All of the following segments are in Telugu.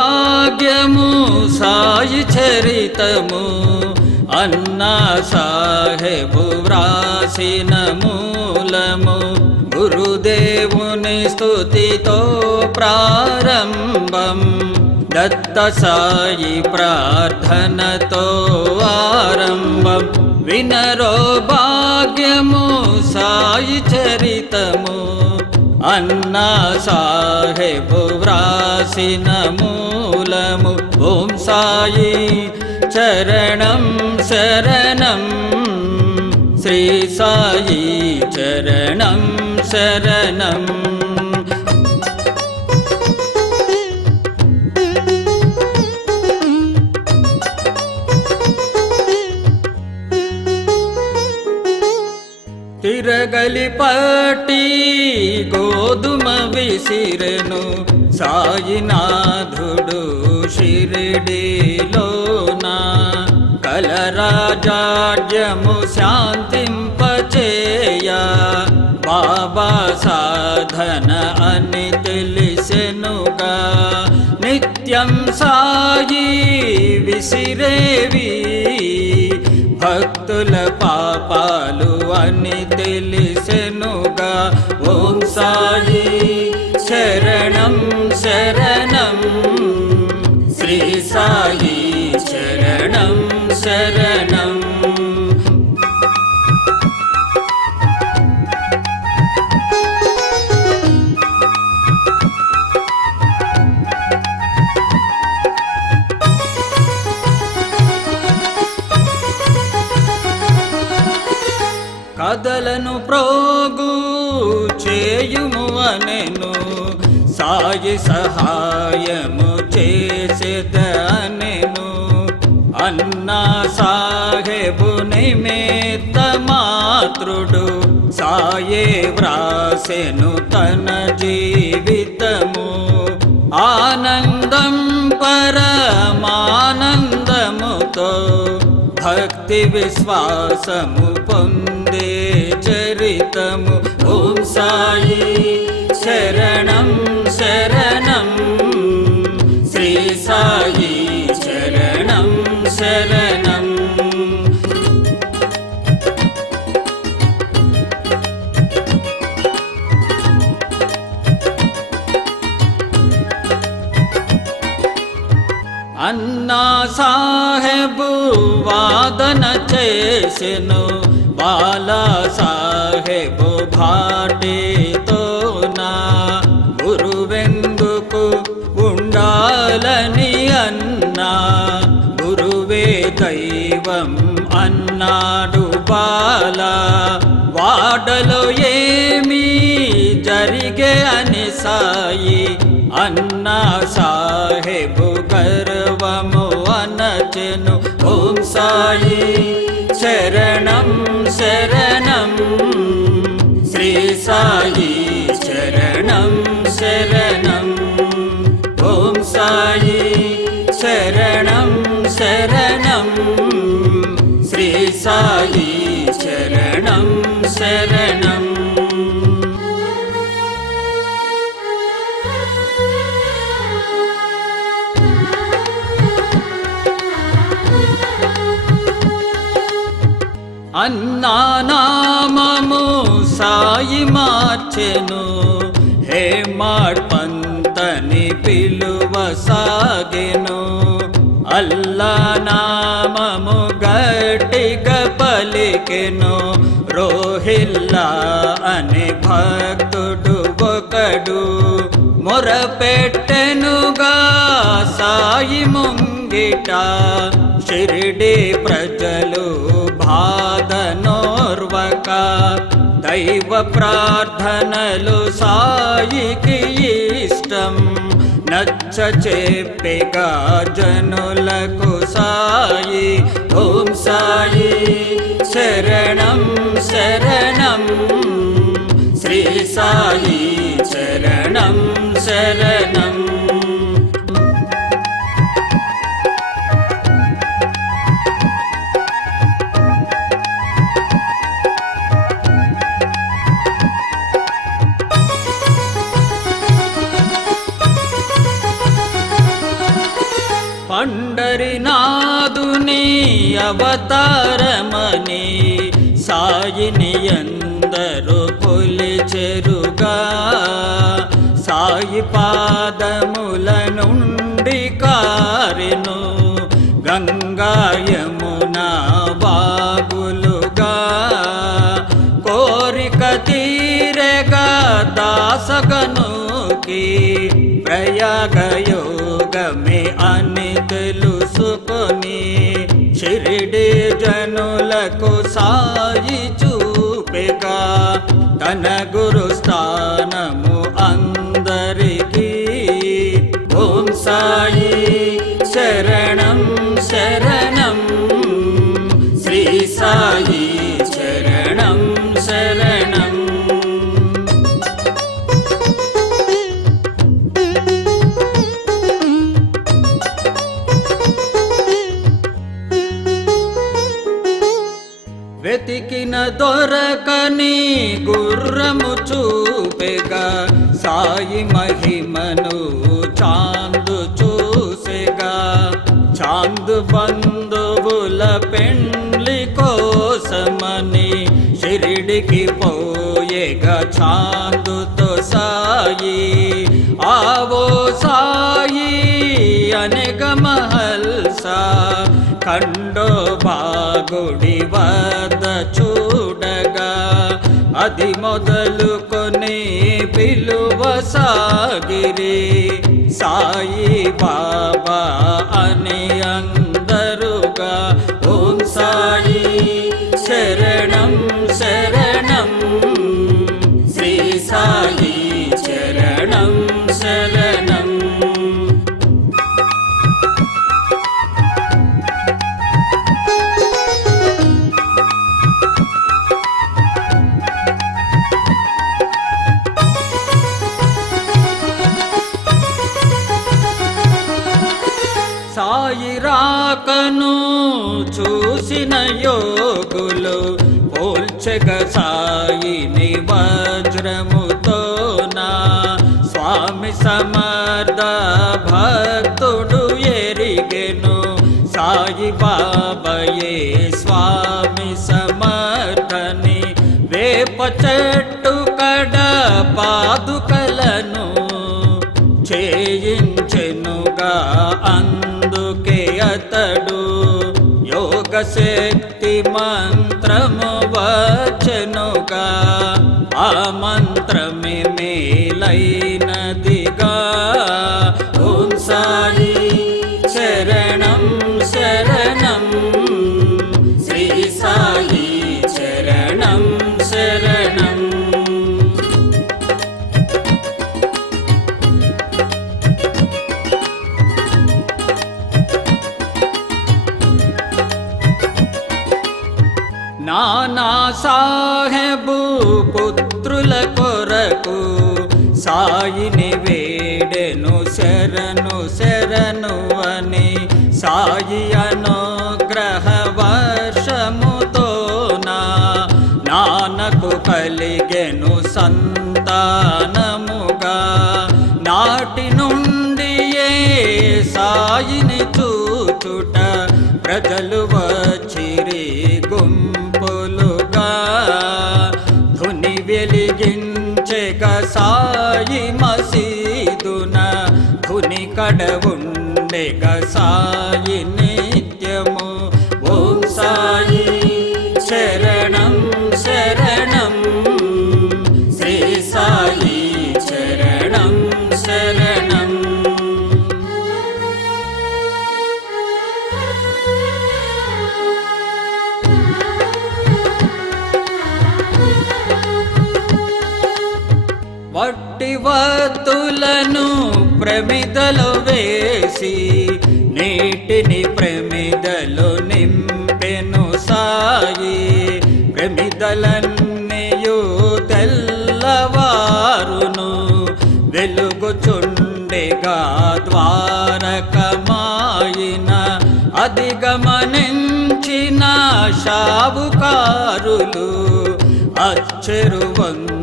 భాగ్యము సాయి చరితము అన్నా సాహెబు వ్రాసిన మూలము గురుదేవుని స్తుతితో ప్రారంభం దత్త సాయి ప్రార్థనతో ఆరంభం వినరో భాగ్యము సాయి చరితము అన్నా సాహెబు వ్రాసిన మూలము ఓం సాయి చరణం శరణం శ్రీ సాయి చరణం శరణం తిరగలి పట్టి గోధుమ విసిరెను సాయినాథుడు షిరిడీలోన కలరాజాడ్యము శాంతింపచేయ బాబా సాధన అని తెలిసెనుగా నిత్యం సాయి విసిరేవి భక్తుల పాపాలు అని తెలిసెనుగా ఓం సాయి శరణం శరణం శ్రీ సాయి శరణం శరణం కదలను ప్రోగు చేయుము అనెను సాయి సహాయము చేసేదనెను అన్నా సాహెబు నిమిత్త మాతృడు సాయే వ్రాసెను తన జీవితము ఆనందం పరమానందముతో భక్తి విశ్వాసము పొందే చరితము ఓం సాయి శరణం శరణం శ్రీ సాయి శరణం శరణం అన్నా సాహెబు వాదన చేసెను బాలా సాహెబు భాటితోనా గురువెందుకు ఉండాలని అన్నా గురువే దైవం అన్నాడు బాలా వాడలో ఏమీ జరిగే అని సాయి అన్నా సాహెబు గర్వము అనచెను ఓం సాయి శరణం శరణం శ్రీ సాయి శరణం శరణం ఓం సాయి శరణం శరణం శ్రీ సాయి శరణం శరణం అన్నా నామము సాయి మార్చెను హేమాడ్ పంతని పిలువ సాగెను అల్లా నామము గట్టిగా పలికెను రోహిల్లా అనే భక్తుడు ఒకడు మొరపెట్టెనుగా సాయి ముంగిట షిరిడి ప్రజలు బాధనోర్వక దైవ ప్రార్థనలు సాయికి ఇష్టం నచ్చ చెప్పిగా జనులకు సాయి ఓం సాయి శరణం శరణం శ్రీ సాయి శరణం శరణం పండరినాదుని అవతారమని సాయిని ఎందరూ కొలిచెరుగా సాయి పాదముల నుండి కారెను గంగా యమునా బాగులుగా కోరిక తీరెగా దాసగనుకి ప్రయాగ యోగమే అని తెలుసుకొని షిరిడి జనులకు సాయి చూపెగా తన గురు స్థానము అందరికీ. ఓం సాయి శరణం శరణం శ్రీ సాయి శరణం శరణం. వెతికిన దొరకని గుర్రము చూపెగా సాయి మహిమను చాందు చూసెగా చాందు బంధువుల పెండ్లి కోసమని షిరిడికి పోయేగా చాందుతో సాయి. ఆవో సాయి అనేక మహల్సా ఖండోబాగుడి వద్ద చూడగా అది మొదలుకొని పిలువ సాగిరి సాయి బాబా అని అందరుగా. ఓం సాయి శరణం శరణం శ్రీ సాయి శరణం శరణం. సాయి రాకను చూసిన యోగులు పోల్చెగ సాయిని వజ్రముతోనా స్వామి సమర్థ భక్తుడు ఎరిగెను సాయి బాబయే స్వామి సమర్థని. వేప చెట్టు కడ పాదుకలను చేయించెనుగా అందుకే అతడు యోగ శక్తి మంత్రము వచ్చెనుగా ఆ మంత్రమే మేలైనదిగా. ఓం సాయి శరణం శరణం శ్రీ సాయి శరణం శరణం. నానా సాహెబు పుత్రుల కొరకు సాయిని వేడెను శరణు శరణు అని. సాయి అనుగ్రహ వర్షముతోన నానకు కలిగెను సంతానముగా. నాటి నుండి ఏ సాయిని చూచుట ప్రజలు వచ్చిరి గుంపులుగా. ధుని వెలిగించెగ సాయి మసీదున ధుని కడ ఉండెగ సాయి నిత్యము. ఓం సాయి శరణం శరణం శ్రీ సాయి శరణం శరణం. వట్టి వత్తులను ప్రమిదలో వేసి నీటిని ప్రమిదలో నింపెను సాయి. ప్రమిదలన్నీయు తెల్లవారును వెలుగుచుండెగా ద్వారకమాయిన. అది గమనించిన షావుకారులు అచ్చెరువందిరి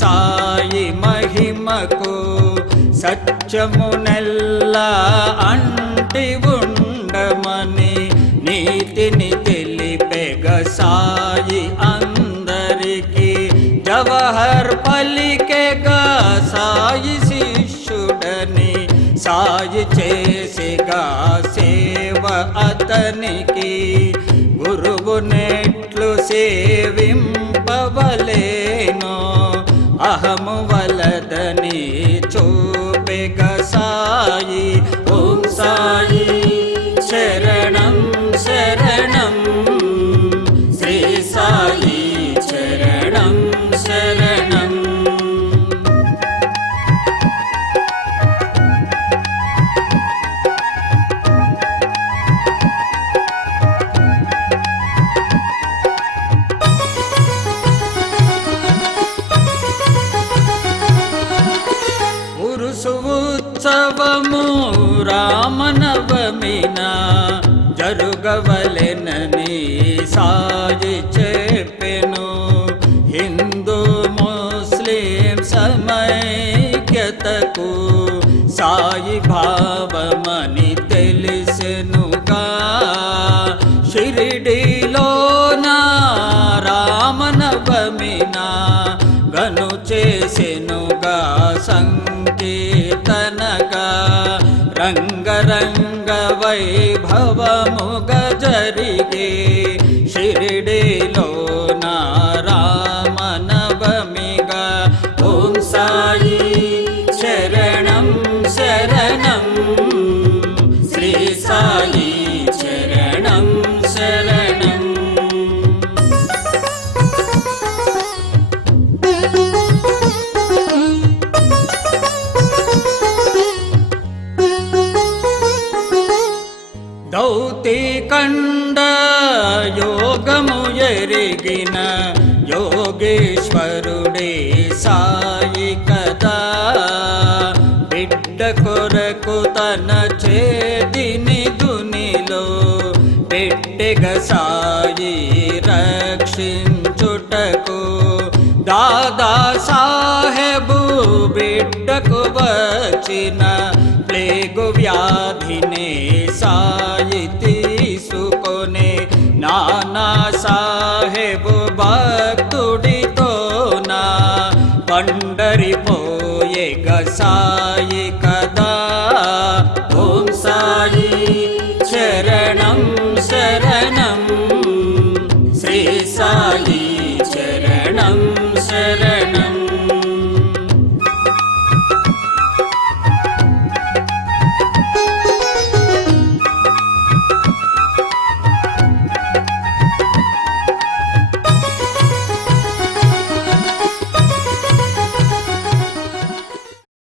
సాయి మహిమకు. సత్యమునెల్ల అంట అంటి ఉండమని నీతిని తెలిపెగ సాయి అందరికి జవహర్ పలికెగా సాయి శిష్యుడని సాయి చేసిగా సేవ అతనికి గురువు నెట్లు సేవింపవలేనో అహము వలదని చూపెగ సాయి. ఓం సాయి శరణం శరణం శ్రీ సాయి శరణం శరణం. ఉరుసు ఉత్సవము రామనవమిన జరుగవలెనని సాయి చెప్పెను. హిందూ ముస్లిం సమైక్యతకు సాయి భావమని తెలిసెనుగా. షిరిడిలోన రామనవమిన గను చేసెనుగా సంకీర్తనగా. రంగరంగ వైభవముగ జరిగే షిరిడిలోన రామనవమిగా. ఓం సాయి శరణం శరణం శ్రీ సాయి శరణం శరణం. దౌతికండ యోగము ఎరిగిన యోగేశ్వరుడే సాయి కదా. బిడ్డ కొరకు తన చేతిని దునిలో పెట్టెగ సాయి రక్షించుటకు. దాదా సాహెబు బిడ్డకు వచ్చిన ప్లేగు వ్యాధినే సాయి